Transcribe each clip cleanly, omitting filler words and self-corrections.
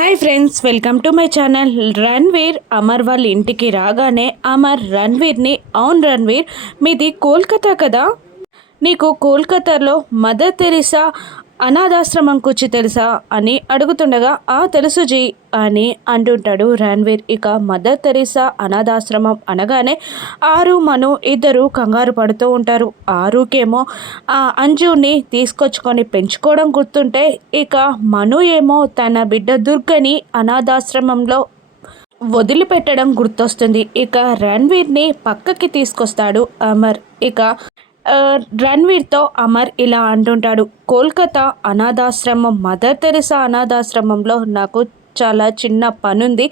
Hi friends, welcome to my channel. Ranveer Amar వాళ్ళ ఇంటికి రాగానే అమర్ రణ్వీర్ని, అవును రణ్వీర్, మీది కోల్కతా కదా, నీకు కోల్కతాలో మదర్ తెరిసా అనాథాశ్రమం కూర్చి తెలుసా అని అడుగుతుండగా తెలుసు జీ అని అంటుంటాడు రణ్వీర్. ఇక మదర్ తెరిసా అనాథాశ్రమం అనగానే ఆరు మను ఇద్దరు కంగారు పడుతూ ఉంటారు. ఆరుకేమో అంజుని తీసుకొచ్చుకొని పెంచుకోవడం గుర్తుంటే, ఇక మను ఏమో తన బిడ్డ దుర్గని అనాథాశ్రమంలో వదిలిపెట్టడం గుర్తొస్తుంది. ఇక రణ్వీర్ని పక్కకి తీసుకొస్తాడు అమర్. ఇక రణ్వీర్తో అమర్ ఇలా అంటుంటాడు, కోల్కతా అనాథాశ్రమం, మదర్ తెరిసా అనాథాశ్రమంలో నాకు చాలా చిన్న పనుంది,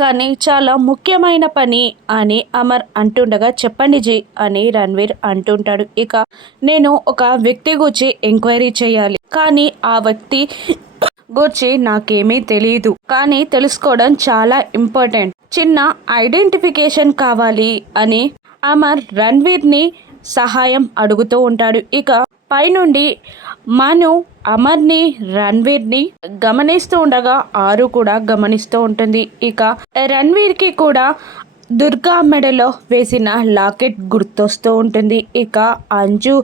కానీ చాలా ముఖ్యమైన పని అని అమర్ అంటుండగా, చెప్పండి జీ అని రణ్వీర్ అంటుంటాడు. ఇక నేను ఒక వ్యక్తి గురించి ఎంక్వైరీ చేయాలి, కానీ ఆ వ్యక్తి గురించి నాకేమీ తెలియదు, కానీ తెలుసుకోవడం చాలా ఇంపార్టెంట్, చిన్న ఐడెంటిఫికేషన్ కావాలి అని అమర్ రణ్వీర్ని సహాయం అడుగుతూ ఉంటాడు. ఇక పైనుండి మను అమర్ని రణ్వీర్ని గమనిస్తూ ఉండగా ఆరు కూడా గమనిస్తూ ఉంటుంది. ఇక రణ్వీర్కి కూడా దుర్గా మెడలో వేసిన లాకెట్ గుర్తొస్తూ ఉంటుంది. ఇక అంజు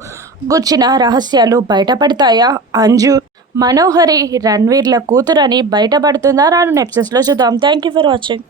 గుచ్చిన రహస్యాలు బయటపడతాయా? అంజు మనోహరి రణ్వీర్ల కూతురని బయటపడుతుందా? రాను ఎపిసోడ్స్లో చూద్దాం. Thank you for watching.